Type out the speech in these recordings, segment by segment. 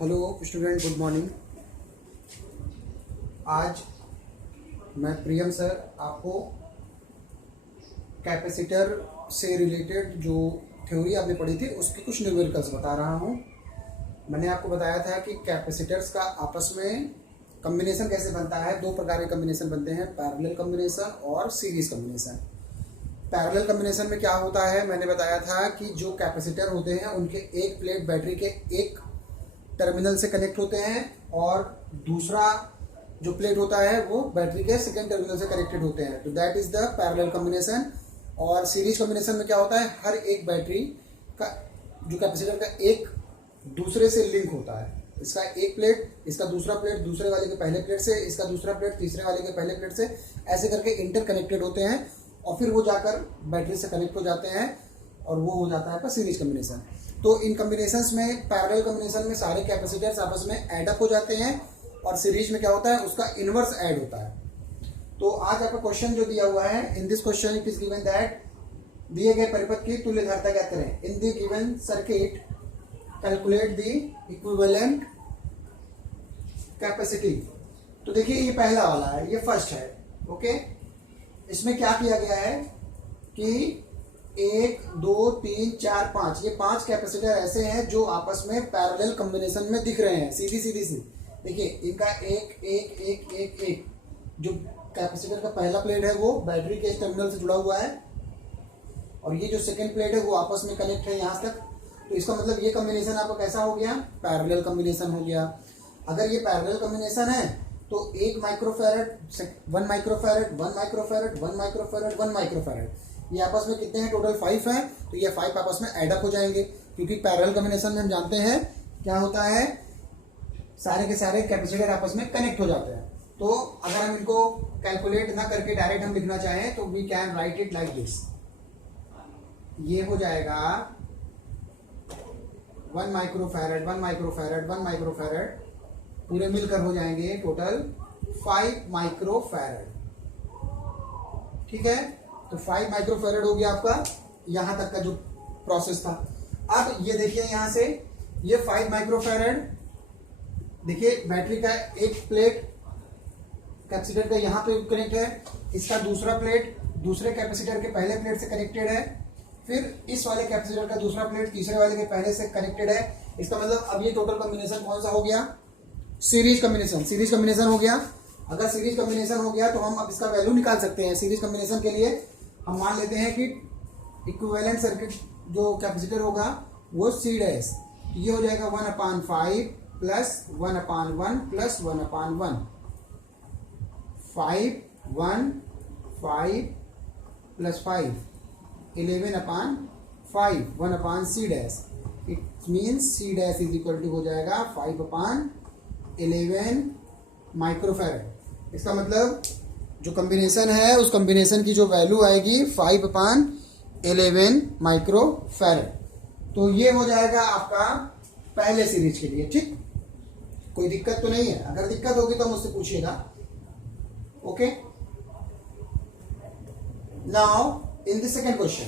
Hello student, good morning. आज मैं प्रियम sir आपको कैपेसिटर से रिलेटेड जो थ्योरी आपने पढ़ी थी उसकी कुछ न्यूमेरिकल्स बता रहा हूँ। मैंने आपको बताया था कि कैपेसिटर्स का आपस में कम्बिनेशन कैसे बनता है। दो प्रकार के कम्बिनेशन बनते हैं, पैरेलल कम्बिनेशन और सीरीज कम्बिनेशन। पैरेलल कम्बिनेशन में क्या होता है, मैंने बताया था कि जो कैपेसिटर होते हैं उनके एक प्लेट बैटरी के एक टर्मिनल से कनेक्ट होते हैं और दूसरा जो प्लेट होता है वो बैटरी के सेकेंड टर्मिनल से कनेक्टेड होते हैं। तो that is the parallel combination. और सीरीज कम्बिनेशन में क्या होता है, हर एक बैटरी का जो कैपेसिटर का एक दूसरे से लिंक होता है। इसका एक प्लेट, इसका दूसरा प्लेट दूसरे वाले के पहले प्लेट से, इसका दूसरा प्लेट तीसरे वाले के पहले प्लेट से, ऐसे करके इंटर कनेक्टेड होते हैं और फिर वो जाकर बैटरी से कनेक्ट हो जाते हैं और वो हो जाता है आपका सीरीज कम्बिनेशन। तो इन कम्बिनेशंस में, पैरेलल कम्बिनेशन में सारे कैपेसिटर्स आपस में ऐड अप हो जाते हैं और सीरीज में क्या होता है, उसका इनवर्स ऐड होता है। तो आज आपका क्वेश्चन जो दिया हुआ है, in this question it is given that दिए गए परिपथ की तुल्यधारता ज्ञात करें। In the given circuit calculate the equivalent capacity. तो देखिए ये पहला वाला है, ये फर्स्ट है। ओके, इसमें क्या किया गया है कि 1 2 3 4 5 ये 5 कैपेसिटर ऐसे हैं जो आपस में पैरेलल कॉम्बिनेशन में दिख रहे हैं, सीधी सीधी सी। देखिए इनका एक एक एक एक एक जो कैपेसिटर का पहला प्लेट है वो बैटरी के टर्मिनल से जुड़ा हुआ है और ये जो सेकंड प्लेट है वो आपस में कनेक्ट है यहाँ तक। तो इसका मतलब ये कॉम्बिनेशन आपका कैसा हो गया, पैरेलल कॉम्बिनेशन हो गया। अगर ये पैरेलल कॉम्बिनेशन है तो 1 microfarad 1 microfarad 1 microfarad 1 microfarad 1 microfarad, ये आपस में कितने हैं, टोटल 5 है। तो ये 5 आपस में ऐड अप हो जाएंगे क्योंकि पैरेलल कॉम्बिनेशन में हम जानते हैं क्या होता है, सारे के सारे कैपेसिटर आपस में कनेक्ट हो जाते हैं। तो अगर हम इनको कैलकुलेट ना करके डायरेक्ट हम लिखना चाहें तो we can write it like this. ये हो जाएगा 1 माइक्रोफैरड 1 माइक्रोफैरड 1 माइक्रोफैरड, पूरे मिलकर हो जाएंगे टोटल 5 माइक्रोफैरड। ठीक है, तो 5 माइक्रोफैरड हो गया आपका यहां तक का जो प्रोसेस था। अब ये देखिए यहां से ये 5 माइक्रोफैरड, देखिए बैटरी का एक प्लेट कैपेसिटर का यहां पे कनेक्ट है, इसका दूसरा प्लेट दूसरे कैपेसिटर के पहले प्लेट से कनेक्टेड है, फिर इस वाले कैपेसिटर का दूसरा प्लेट तीसरे वाले के पहले से कनेक्टेड है। इसका मतलब अब ये टोटल कॉम्बिनेशन कौन सा हो गया, सीरीज कॉम्बिनेशन। सीरीज कॉम्बिनेशन हो गया। अगर सीरीज कॉम्बिनेशन हो गया तो हम अब इसका वैल्यू निकाल सकते हैं। सीरीज कॉम्बिनेशन के लिए हम मान लेते हैं कि इक्विवेलेंट सर्किट जो कैपेसिटर होगा वो C डैश, ये हो जाएगा 1/5 plus 1/1 plus 1/1, 5 1 5 plus 5 11/5 1/C dash. It means C dash is equal to हो जाएगा 5/11 माइक्रोफैरड। इसका मतलब जो कॉम्बिनेशन है उस कॉम्बिनेशन की जो वैल्यू आएगी 5/11 माइक्रोफैरड। तो ये हो जाएगा आपका पहले सीरीज के लिए। ठीक, कोई दिक्कत तो नहीं है, अगर दिक्कत होगी तो मुझसे पूछिएगा। Okay, now in the second question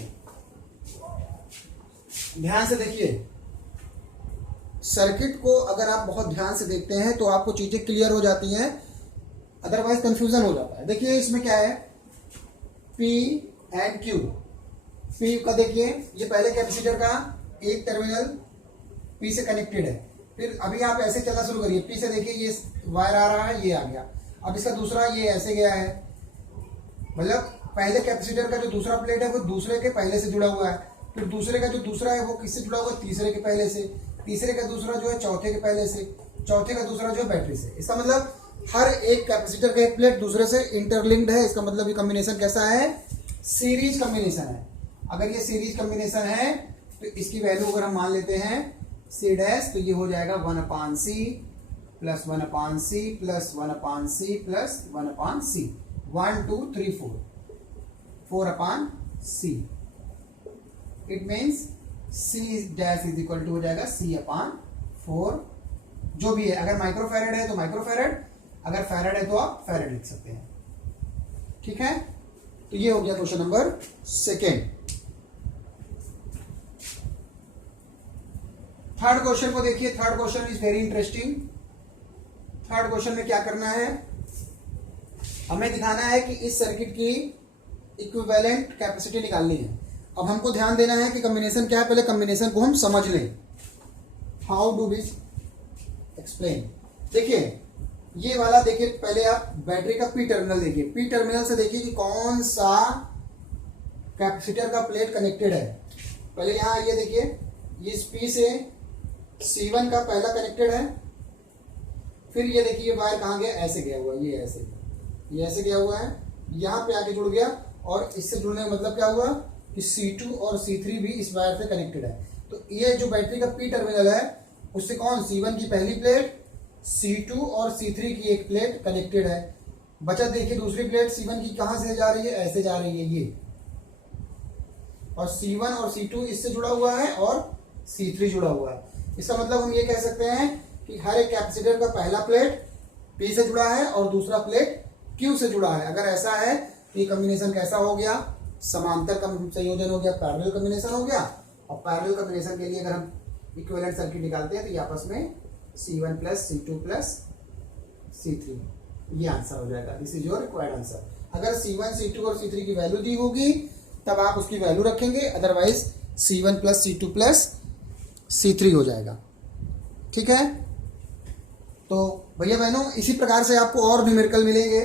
ध्यान से देखिए। सर्किट को अगर आप बहुत ध्यान से देखते हैं तो आपको चीजें क्लियर हो जाती हैं, अदरवाइज कंफ्यूजन हो जाता है। देखिए इसमें क्या है, P एंड Q। P का देखिए ये पहले कैपेसिटर का एक टर्मिनल P से कनेक्टेड है, फिर अभी आप ऐसे चलना शुरू करिए, P से देखिए ये वायर आ रहा है, ये आ गया। अब इसका दूसरा ये ऐसे गया है, मतलब पहले कैपेसिटर का जो दूसरा प्लेट है वो दूसरे के पहले से जुड़ा हुआ है, फिर दूसरे का जो दूसरा है वो किससे जुड़ा हुआ है, तीसरे के पहले से, तीसरे का दूसरा जो है चौथे के पहले से, चौथे का दूसरा जो है बैटरी से। इसका मतलब हर एक कैपेसिटर का एक प्लेट दूसरे से इंटरलिंक्ड है। इसका मतलब ये कॉम्बिनेशन कैसा है, सीरीज कॉम्बिनेशन है। अगर ये सीरीज कॉम्बिनेशन है तो इसकी वैल्यू अगर हम मान लेते हैं C डैश, तो ये हो जाएगा 1/C plus 1/C plus 1/C plus 1/C, 1 2 3 4 4/C। It means C dash is equal to हो जाएगा C/4, जो भी है। अगर माइक्रोफैरड है तो माइक्रोफैरड, अगर फैरड है तो आप फैरड लिख सकते हैं। ठीक है, तो ये हो गया question number second. Third question को देखिए, third question is very interesting. Third question में क्या करना है, हमें दिखाना है कि इस सर्किट की इक्विवेलेंट कैपेसिटी निकालनी है। अब हमको ध्यान देना है कि कॉम्बिनेशन क्या है, पहले कॉम्बिनेशन को हम समझ लें। How do we explain. देखिए ये वाला, देखिए पहले आप बैटरी का पी टर्मिनल देखिए, पी टर्मिनल से देखिए कि कौन सा कैपेसिटर का प्लेट कनेक्टेड है। पहले यहां ये देखिए, ये इस पी से C1 का पहला कनेक्टेड है, फिर ये देखिए वायर कहां गया, ऐसे गया हुआ, ये ऐसे गया हुआ है, यहां पे आके जुड़ गया, और इससे जुड़ने का मतलब क्या हुआ कि C2 और C3 भी इस वायर से कनेक्टेड है। तो ये जो बैटरी का पी टर्मिनल है उससे कौन, C1 की पहली प्लेट, C2 और C3 की एक प्लेट कनेक्टेड है। बचा देखिए दूसरी प्लेट C1 की कहां से जा रही है, ऐसे जा रही है ये, और C1 और C2 इससे जुड़ा हुआ है और C3 जुड़ा हुआ है। इसका मतलब हम ये कह सकते हैं कि हर एक कैपेसिटर का पहला प्लेट P से जुड़ा है और दूसरा प्लेट Q से जुड़ा है। अगर ऐसा है तो ये कॉम्बिनेशन कैसा हो गया, समांतर संयोजन हो गया, पैरेलल कॉम्बिनेशन हो गया। और पैरेलल कॉम्बिनेशन के लिए अगर हम इक्विवेलेंट सर्किट निकालते हैं तो ये आपस में C1 plus C2 plus C3, ये आंसर हो जाएगा। This is your required answer. अगर C1 C2 और C3 की वैल्यू दी होगी तब आप उसकी वैल्यू रखेंगे, otherwise C1 plus C2 plus C3 हो जाएगा। ठीक है, तो भैया बहनों इसी प्रकार से आपको और न्यूमेरिकल मिलेंगे।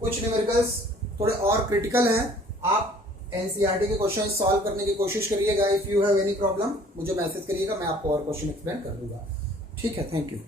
कुछ न्यूमेरिकल्स थोड़े और क्रिटिकल हैं, आप एनसीईआरटी के क्वेश्चन सॉल्व करने की कोशिश करिएगा। If you have any problem मुझे मैसेज करिएगा, मैं आपको और क्वेश्चन एक्सप्लेन कर दूंगा। ठीक है, थैंक यू।